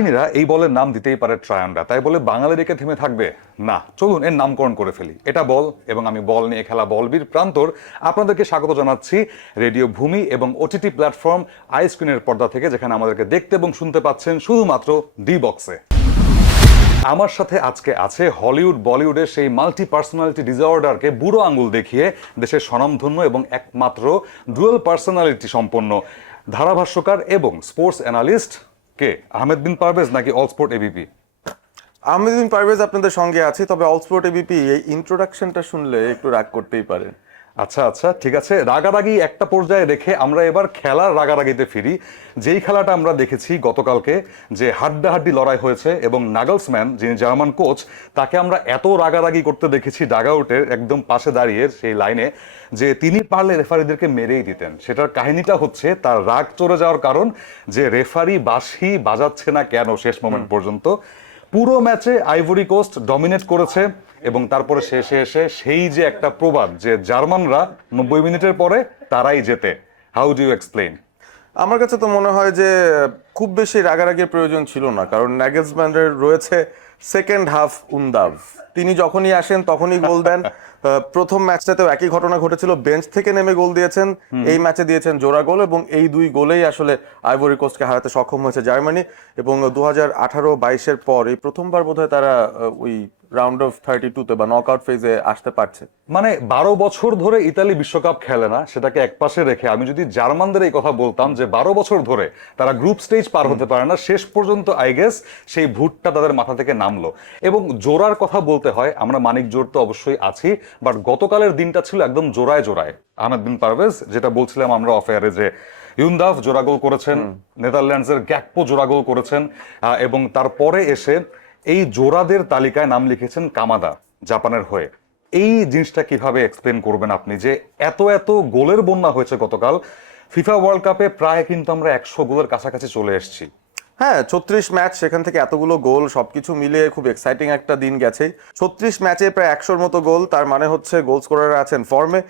আর্জেন্টিনিরা এই বলের নাম দিতেই পারে ট্রায়ান্ডা, তাই বলে বাঙালি রেখে থেমে থাকবে না। চলুন এর নামকরণ করে ফেলি। এটা বল এবং আমি বল নিয়ে খেলা বলবীর প্রান্তর আপনাদেরকে স্বাগত জানাচ্ছি রেডিও ভূমি এবং ওটিটি প্ল্যাটফর্ম আই স্ক্রিনের পর্দা থেকে, যেখানে আমাদেরকে দেখতে এবং শুনতে পাচ্ছেন শুধুমাত্র ডি বক্সে। আমার সাথে আজকে আছে হলিউড বলিউডের সেই মাল্টি পার্সোনালিটি ডিসঅর্ডারকে বুড়ো আঙ্গুল দেখিয়ে দেশের স্বনামধন্য এবং একমাত্র ডুয়েল পার্সোনালিটি সম্পন্ন ধারাভাষ্যকার এবং স্পোর্টস অ্যানালিস্ট কে, আহমেদ বিন পারভেজ নাকি অল স্পোর্ট এবিপি? আহমেদ বিন পারভেজ আপনাদের সঙ্গে আছি, তবে অল স্পোর্ট এবিপি এই ইন্ট্রোডাকশনটা শুনলে একটু রাগ করতেই পারেন। আচ্ছা আচ্ছা, ঠিক আছে, রাগারাগি একটা পর্যায়ে রেখে আমরা এবার খেলার রাগারাগিতে ফিরি। যেই খেলাটা আমরা দেখেছি গতকালকে, যে হাড্ডাহাড্ডি লড়াই হয়েছে এবং নাগলসম্যান যিনি জার্মান কোচ, তাকে আমরা এত রাগারাগি করতে দেখেছি ডাগআউটের একদম পাশে দাঁড়িয়ে সেই লাইনে, যে তিনি পারলে রেফারিদেরকে মেরেই দিতেন। সেটার কাহিনীটা হচ্ছে তার রাগ চড়ে যাওয়ার কারণ যে রেফারি বাঁশি বাজাচ্ছে না কেন শেষ মোমেন্ট পর্যন্ত। পুরো ম্যাচে আইভরি কোস্ট ডমিনেট করেছে এবং তারপরে শেষে এসে সেই যে একটা প্রবাদ যে জার্মানরা 90 মিনিটের পরে তারাই জেতে, হাউ ডু ইউ এক্সপ্লেইন? আমার কাছে তো মনে হয় যে খুব বেশি রাগারাগির প্রয়োজন ছিল না, কারণ নাগেলসম্যানের রয়েছে সেকেন্ড হাফ উন্দাভ। তিনি যখনই আসেন তখনই গোল দেন। প্রথম ম্যাচটাতেও একই ঘটনা ঘটেছিল, বেঞ্চ থেকে নেমে গোল দিয়েছেন, এই ম্যাচে দিয়েছেন জোড়া গোল, এবং এই দুই গোলেই আসলে আইভরি কোস্টকে হারাতে সক্ষম হয়েছে জার্মানি। এবং 2018-22-এর পর এই প্রথমবার বোধহয় তারা ওই রাউন্ড অফ 32-তে বা নকআউট ফেজে আসতে পারছে। মানে 12 বছর ধরে ইতালি বিশ্বকাপ খেলে না, সেটাকে একপাশে রেখে আমি যদি জার্মানদের এই কথা বলতাম যে 12 বছর ধরে তারা গ্রুপ স্টেজ পার হতে পারে না, শেষ পর্যন্ত আই গেস সেই ভুটটা তাদের মাথা থেকে নামলো। এবং জোড়ার কথা বলতে হয়, আমরা মানিক জোর তো অবশ্যই আছি, বাট গতকালের দিনটা ছিল একদম জোড়ায় জোড়ায়। আহমেদ বিন পারভেজ, যেটা বলছিলাম আমরা অফ এয়ারে, যে ইউন্দাভ জোড়া গোল করেছেন, নেদারল্যান্ডসের গ্যাকপো জোড়া গোল করেছেন, এবং তারপরে এসে এই জোড়াদের তালিকায় নাম লিখেছেন কামাদা জাপানের হয়ে। এই জিনিসটা কিভাবে এক্সপ্লেন করবেন আপনি, যে এত এত গোলের বন্যা হয়েছে গতকাল ফিফা ওয়ার্ল্ড কাপে? প্রায় কিন্তু আমরা 100 গোলের কাছাকাছি চলে এসেছি। হ্যাঁ, 36 ম্যাচ, সেখান থেকে এতগুলো গোল, সবকিছু মিলিয়ে খুব এক্সাইটিং একটা দিন গেছে। 36 ম্যাচে প্রায় 100-র মতো গোল, তার মানে হচ্ছে গোল স্কোরাররা আছেন ফর্মে।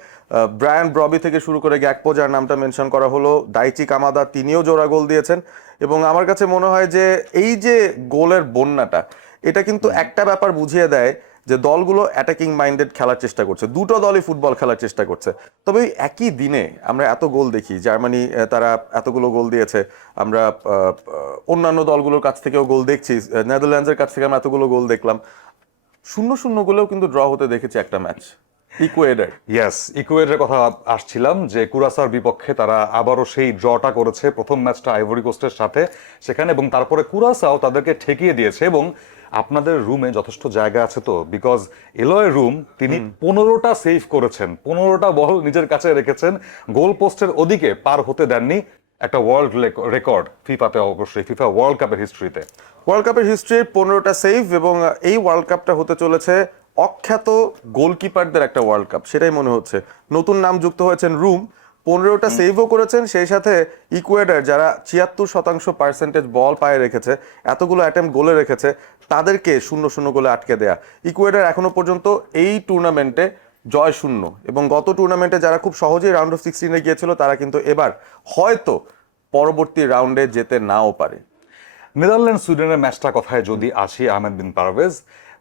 ব্রায়ান ব্রবি থেকে শুরু করে গ্যাকপো, যার নামটা মেনশন করা হলো, দাইচি কামাদা, তিনিও জোড়া গোল দিয়েছেন। এবং আমার কাছে মনে হয় যে এই যে গোলের বন্যাটা, এটা কিন্তু একটা ব্যাপার বুঝিয়ে দেয় যে দলগুলো অ্যাটাকিং মাইন্ডেড খেলার চেষ্টা করছে, দুটো দলই ফুটবল খেলার চেষ্টা করছে। তবে ওই একই দিনে আমরা এত গোল দেখি, জার্মানি তারা এতগুলো গোল দিয়েছে, আমরা অন্যান্য দলগুলোর কাছ থেকেও গোল দেখছি, নেদারল্যান্ডসের কাছ থেকে আমরা এতগুলো গোল দেখলাম, 0-0 গোলেও কিন্তু ড্র হতে দেখেছি একটা ম্যাচ। ইকুয়েডর, ইয়েস, ইকুয়েডরের কথা আসছিলাম, যে কুরাসার বিপক্ষে তারা আবারও সেই ড্রটা করেছে প্রথম ম্যাচটা আইভরি কোস্টের সাথে সেখানে, এবং তারপরে কুরাসাও তাদেরকে ঠেকিয়ে দিয়েছে। এবং আপনাদের রুমে যথেষ্ট জায়গা আছে তো, বিকজ এলয়ের রুম, তিনি 15টা সেভ করেছেন, 15টা বল নিজের কাছে রেখেছেন, গোল পোস্টের ওদিকে পার হতে দেননি। একটা ওয়ার্ল্ড রেকর্ড ফিফাতে, অবশ্যই ফিফা ওয়ার্ল্ড কাপের হিস্ট্রিতে। ওয়ার্ল্ড কাপের হিস্ট্রির 15টা সেভ, এবং এই ওয়ার্ল্ড কাপটা হতে চলেছে অখ্যাত গোলকিপারদের একটা ওয়ার্ল্ড কাপ, সেটাই মনে হচ্ছে। নতুন নাম যুক্ত হয়েছেন রুম, 15টা সেভও করেছেন, সেই সাথে ইকুয়েডর যারা 76% বল পায়ে রেখেছে, এতগুলো অ্যাটেম্প গোলে রেখেছে, তাদেরকে 0-0 গোলে আটকে দেয়া। ইকুয়েডর এখনো পর্যন্ত এই টুর্নামেন্টে জয় শূন্য, এবং গত টুর্নামেন্টে যারা খুব সহজেই রাউন্ড অফ 16-এ গিয়েছিল, তারা কিন্তু এবার হয়তো পরবর্তী রাউন্ডে যেতে নাও পারে। নেদারল্যান্ড সুইডেনের ম্যাচটা কথায় যদি আসি আহমেদ বিন পারভেজ,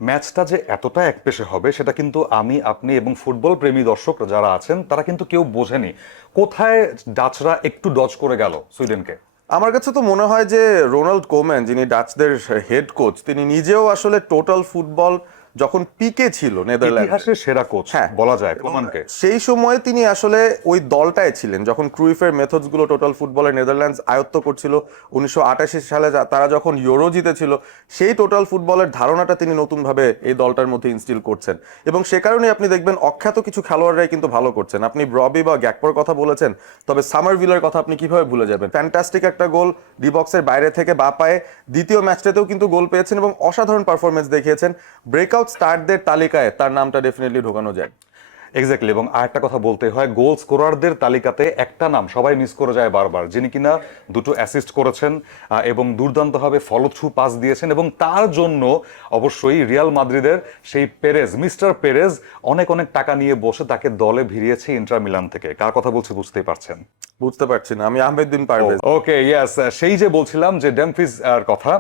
ম্যাচটা যে এতটা একপেশে হবে সেটা কিন্তু আমি, আপনি এবং ফুটবল প্রেমী দর্শক যারা আছেন তারা কিন্তু কেউ বোঝেনি। কোথায় ডাচরা একটু ডজ করে গেল সুইডেনকে? আমার কাছে তো মনে হয় যে রোনাল্ড কোম্যান, যিনি ডাচদের হেড কোচ, তিনি নিজেও আসলে টোটাল ফুটবল যখন পিকে ছিল নেদারল্যান্ডস, ইতিহাসের সেরা কোচ বলা যায় কোমানকে। সেই সময় তিনি আসলে ওই দলটায় ছিলেন যখন ক্রুইফের মেথডস গুলো টোটাল ফুটবলে নেদারল্যান্ডস আয়ত্ত করছিল। 1988 সালে তারা যখন ইউরো জিতেছিল, সেই টোটাল ফুটবলের ধারণাটা তিনি নতুনভাবে এই দলটার মধ্যে ইনস্টিল করছেন, এবং সে কারণে আপনি দেখবেন অখ্যাত কিছু খেলোয়াড়রাই কিন্তু ভালো করছেন। আপনি ব্রবি বা গ্যাকপোর কথা বলেছেন, তবে সামারভিলের কথা আপনি কিভাবে ভুলে যাবেন? ফ্যান্টাস্টিক একটা গোল ডি বক্সের বাইরে থেকে বা পায়ে, দ্বিতীয় ম্যাচটাতেও কিন্তু গোল পেয়েছেন এবং অসাধারণ পারফরমেন্স দেখিয়েছেন। ব্রেকআউট স্টারদের তালিকায় তার নামটা ডেফিনেটলি ঢোকানো যায়। এক্স্যাক্টলি, এবং আরেকটা কথা বলতে হয়, গোল স্কোরারদের তালিকাতে একটা নাম সবাই মিস করে যায় বারবার, যিনি কিনা 2টো অ্যাসিস্ট করেছেন এবং দুর্দান্তভাবে ফলো থ্রু পাস দিয়েছেন, এবং তার জন্য অবশ্যই রিয়াল মাদ্রিদের সেই পেরেজ, মিস্টার পেরেজ, অনেক অনেক টাকা নিয়ে বসে তাকে দলে ভিড়িয়েছে ইন্টার মিলান থেকে। কার কথা বলছি বুঝতেই পারছেন? বুঝতে পারছি না, আমি আহমেদ বিন পারভেজ। ওকে, ইয়েস, সেই যে বলছিলাম যে ডেমফ্রিজ এর কথা,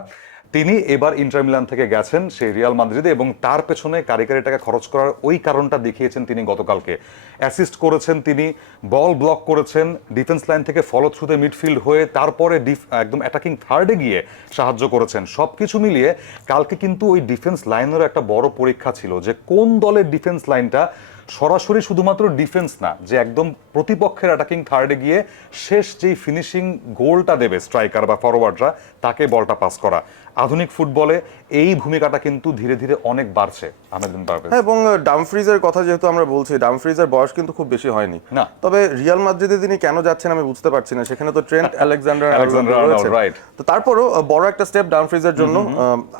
তিনি এবার ইন্টার মিলান থেকে গেছেন সেই রিয়াল মাদ্রিদে, এবং তার পেছনে কারিগরি টাকা খরচ করার ওই কারণটা দেখিয়েছেন তিনি গতকালকে। অ্যাসিস্ট করেছেন তিনি, বল ব্লক করেছেন, ডিফেন্স লাইন থেকে ফলো থ্রুতে মিডফিল্ড হয়ে তারপরে একদম অ্যাটাকিং থার্ডে গিয়ে সাহায্য করেছেন। সবকিছু মিলিয়ে কালকে কিন্তু ওই ডিফেন্স লাইনেরও একটা বড় পরীক্ষা ছিল যে কোন দলের ডিফেন্স লাইনটা সরাসরি শুধুমাত্র ডিফেন্স না, যে একদম প্রতিপক্ষের অ্যাটাকিং থার্ডে গিয়ে শেষ যেই ফিনিশিং গোলটা দেবে স্ট্রাইকার বা ফরওয়ার্ডরা, তাকে বলটা পাস করা। আধুনিক ফুটবলে এই ভূমিকাটা কিন্তু ধীরে ধীরে অনেক বাড়ছে আহমেদ বিন পারভেজ। এবং ডামফ্রিজের কথা যেহেতু আমরা বলছি, ডামফ্রিজের বয়স কিন্তু খুব বেশি হয়নি না। তবে রিয়াল মাদ্রিদে তিনি কেন যাচ্ছেন আমি বুঝতে পারছি না। সেখানে তো ট্রেন্ট আলেকজান্ডার রাইট। তো তারপরও বড় একটা স্টেপ ডামফ্রিজের জন্য।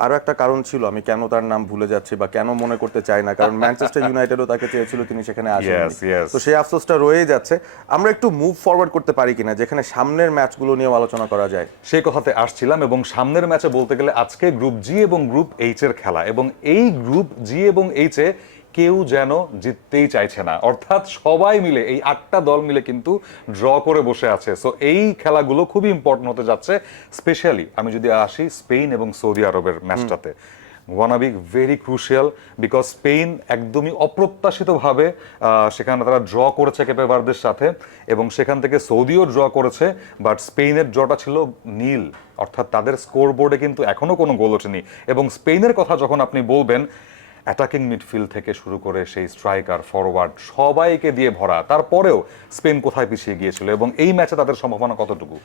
আরো একটা কারণ ছিল, আমি কেন তার নাম ভুলে যাচ্ছি বা কেন মনে করতে চাই না, কারণ ম্যানচেস্টার ইউনাইটেডও তাকে চেয়েছিল, তিনি সেখানে আসেননি। তো সেই আফসোসটা রয়েই যাচ্ছে। আমরা একটু মুভ ফরওয়ার্ড করতে পারি কিনা, যেখানে সামনের ম্যাচগুলো নিয়ে আলোচনা করা যায়। সেই কথাতে আসছিলাম, এবং সামনের ম্যাচে বলতে গেলে আজকে গ্রুপ জি এবং গ্রুপ এইচ এর খেলা, এবং এই গ্রুপ জি এবং এইচ এ কেউ যেন জিততেই চাইছে না, অর্থাৎ সবাই মিলে এই 8টা দল মিলে কিন্তু ড্র করে বসে আছে। সো এই খেলাগুলো খুবই ইম্পর্টেন্ট হতে যাচ্ছে। স্পেশালি আমি যদি আসি স্পেন এবং সৌদি আরবের ম্যাচটাতে, one be very crucial, because Spain একদমই অপ্রত্যাশিতভাবে সেখানে তারা ড্র করেছে কেপে ভার্দের সাথে, এবং সেখান থেকে সৌদিও ড্র করেছে, বাট স্পেনের ড্রটা ছিল নীল, অর্থাৎ তাদের স্কোর বোর্ডে কিন্তু এখনো কোনো গোল ওঠেনি। এবং স্পেনের কথা যখন আপনি বলবেন, অ্যাটাকিং মিডফিল্ড থেকে শুরু করে সেই স্ট্রাইকার ফরওয়ার্ড সবাইকে দিয়ে ভরা, তারপরেও স্পেন কোথায় পিছিয়ে গিয়েছিল, এবং এই ম্যাচে তাদের সম্ভাবনা কতটুকু?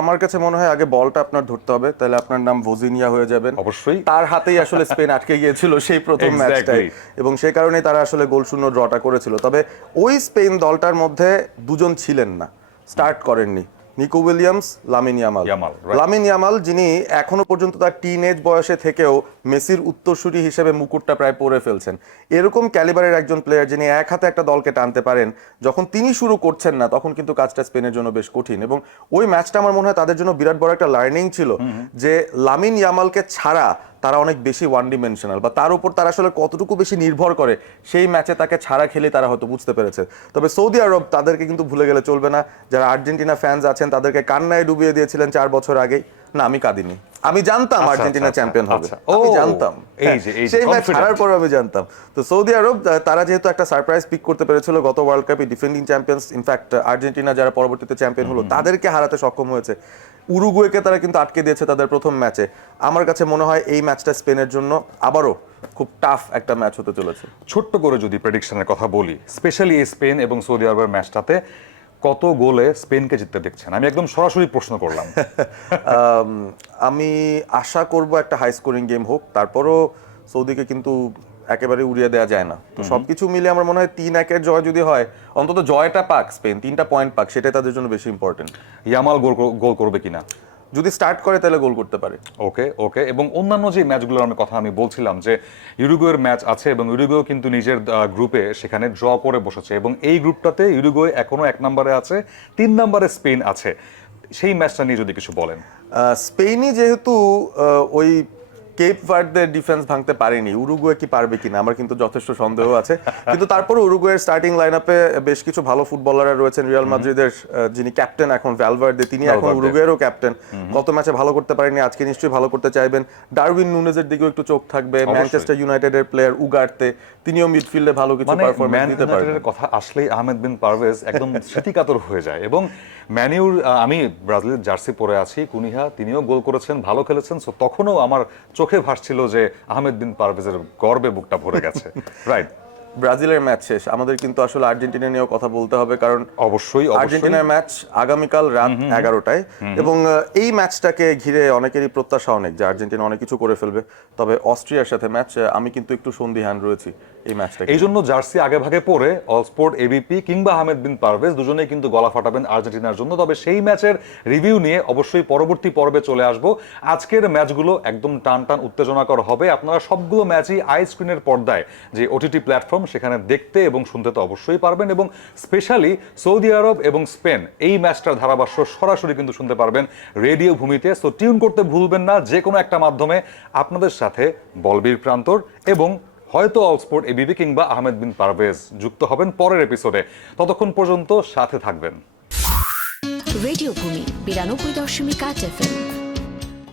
আমার কাছে মনে হয় আগে বলটা আপনার ধরতে হবে, তাহলে আপনার নাম ভোজিনিয়া হয়ে যাবেন। অবশ্যই তার হাতেই আসলে স্পেন আটকে গিয়েছিল সেই প্রথম ম্যাচটাই, এবং সেই কারণেই তারা আসলে গোল শূন্য ড্রটা করেছিল। তবে ওই স্পেন দলটার মধ্যে দুজন ছিলেন না, স্টার্ট করেননি, Nico Williams, Lamine Yamal. Lamine Yamal, যিনি এখনো পর্যন্ত তার টিনএজ বয়সে থেকেও মেসির উত্তরসূরি হিসেবে মুকুটটা প্রায় পরে ফেলছেন। এরকম ক্যালিবারের একজন প্লেয়ার যিনি এক হাতে একটা দলকে টানতে পারেন, যখন তিনি শুরু করছেন না তখন কিন্তু কাজটা স্পেনের জন্য বেশ কঠিন। এবং ওই ম্যাচটা আমার মনে হয় তাদের জন্য বিরাট বড় একটা লার্নিং ছিল, যে লামিন ইয়ামালকে ছাড়া তারা অনেক বেশি ওয়ান ডিমেনশনাল, বা তার উপর তারা আসলে কতটুকু বেশি নির্ভর করে সেই ম্যাচে তাকে ছাড়া খেলে তারা হয়তো বুঝতে পেরেছে। তবে সৌদি আরব, তাদেরকে কিন্তু ভুলে গেলে চলবে না। যারা আর্জেন্টিনা ফ্যান্স আছেন তাদেরকে কান্নায় ডুবিয়ে দিয়েছিলেন 4 বছর আগেই। না, আমি কাঁদিনি, আমি জানতাম আর্জেন্টিনা চ্যাম্পিয়ন হবে, আমি জানতাম, সেই ম্যাচ হারার পর আমি জানতাম। তো সৌদি আরব, তারা যেহেতু একটা সারপ্রাইজ পিক করতে পেরেছিল গত ওয়ার্ল্ড কাপে, ডিফেন্ডিং চ্যাম্পিয়ন্স, ইনফ্যাক্ট আর্জেন্টিনা যারা পরবর্তীতে চ্যাম্পিয়ন হলো তাদেরকে হারাতে সক্ষম হয়েছে। উরুগুয়েকে তারা কিন্তু আটকে দিয়েছে তাদের প্রথম ম্যাচে। আমার কাছে মনে হয় এই ম্যাচটা স্পেনের জন্য আবারও খুব টাফ একটা ম্যাচ হতে চলেছে। ছোট্ট করে যদি প্রেডিকশনের কথা বলি, স্পেশালি এই স্পেন এবং সৌদি আরবের ম্যাচটাতে কত গোলে স্পেনকে জিততে দেখছেন? আমি একদম সরাসরি প্রশ্ন করলাম। আমি আশা করব একটা হাই স্কোরিং গেম হোক, তারপরও সৌদিকে কিন্তু একেবারে উড়িয়ে দেওয়া যায় না। তো সবকিছু মিলে আমার মনে হয় 3-1 জয় যদি হয়, অন্তত জয়টা পাক স্পেন, 3টা পয়েন্ট পাক, সেটাই তাদের জন্য বেশি ইম্পর্টেন্ট। ইয়ামাল গোল করবে কিনা? যদি স্টার্ট করে তাহলে গোল করতে পারে। ওকে। এবং অন্যান্য যে ম্যাচগুলোর কথা আমি বলছিলাম, যে ইউরুগুয়ের ম্যাচ আছে, এবং ইউরুগুয়ে কিন্তু নিজের গ্রুপে সেখানে ড্র করে বসেছে, এবং এই গ্রুপটাতে ইউরুগুয়ে এখনো 1 নম্বরে আছে, 3 নম্বরে স্পেন আছে। সেই ম্যাচটা নিয়ে যদি কিছু বলেন। স্পেনই যেহেতু ওই কেপ ভার্দের ডিফেন্স ভাঙতে পারেনি, উরুগুয়ে কি পারবে কিনা আমার কিন্তু যথেষ্ট সন্দেহ আছে। কিন্তু তারপরে উরুগুয়ের স্টার্টিং লাইনআপে বেশ কিছু ভালো ফুটবলাররা রয়েছেন। রিয়াল মাদ্রিদের যিনি ক্যাপ্টেন এখন, ভ্যালভার্দে, তিনি এখন উরুগুয়েরও ক্যাপ্টেন। গত ম্যাচে ভালো করতে পারেনি, আজকে নিশ্চয়ই ভালো করতে চাইবেন। ডারউইন নুনেজের দিকেও একটু চোখ থাকবে। ম্যানচেস্টার ইউনাইটেডের প্লেয়ার উগার্তে, তিনিও মিডফিল্ডে ভালো কিছু পারফরম্যান্স দিতে পারবেন। কথা আসলেই আহমেদ বিন পারভেজ একদম স্মৃতিকাতর হয়ে যায়। এবং ম্যানিউর, আমি ব্রাজিলের জার্সি পরে আছি, কুনিহা তিনিও গোল করেছেন, ভালো খেলেছেন। সো তখনও আমার চোখে ভাসছিল যে আহমেদ বিন পারভেজের গর্বে বুকটা ভরে গেছে। রাইট। ব্রাজিলের ম্যাচ শেষ, আমাদের কিন্তু আসলে আর্জেন্টিনা নিয়েও কথা বলতে হবে, কারণ অবশ্যই আর্জেন্টিনার ম্যাচ আগামীকাল রাত 11টায়, এবং এই ম্যাচটাকে ঘিরে অনেকেরই প্রত্যাশা অনেক যে আর্জেন্টিনা অনেক কিছু করে ফেলবে। তবে অস্ট্রিয়ার সাথে ম্যাচ, আমি কিন্তু একটু সন্দিহান রয়েছি এই ম্যাচটা। এই জন্য জার্সি আগে ভাগে পরে অল স্পোর্ট, এবিপি কিংবা আহমেদ বিন পারভেজ দুজনেই কিন্তু গলা ফাটাবেন আর্জেন্টিনার জন্য। তবে সেই ম্যাচের রিভিউ নিয়ে অবশ্যই পরবর্তী পর্বে চলে আসবো। আজকের ম্যাচগুলো একদম টান উত্তেজনাকর হবে। আপনারা সবগুলো ম্যাচই আই স্ক্রিনের পর্দায়, যে ওটিটি প্ল্যাটফর্ম, সেখানে দেখতে এবং শুনতে তো অবশ্যই পারবেন। এবং স্পেশালি সৌদি আরব এবং স্পেন, এই ম্যাচটার ধারাভাষ্য সরাসরি কিন্তু শুনতে পারবেন রেডিও ভূমিতে। সো টিউন করতে ভুলবেন না, যে কোনো একটা মাধ্যমে আপনাদের সাথে বলবীর প্রান্তর এবং হয়তো অল স্পোর্ট, এবিপি কিংবা আহমেদ বিন পারভেজ যুক্ত হবেন পরের এপিসোডে। ততক্ষণ পর্যন্ত সাথে থাকবেন। রেডিও ভূমি 92.8 FM।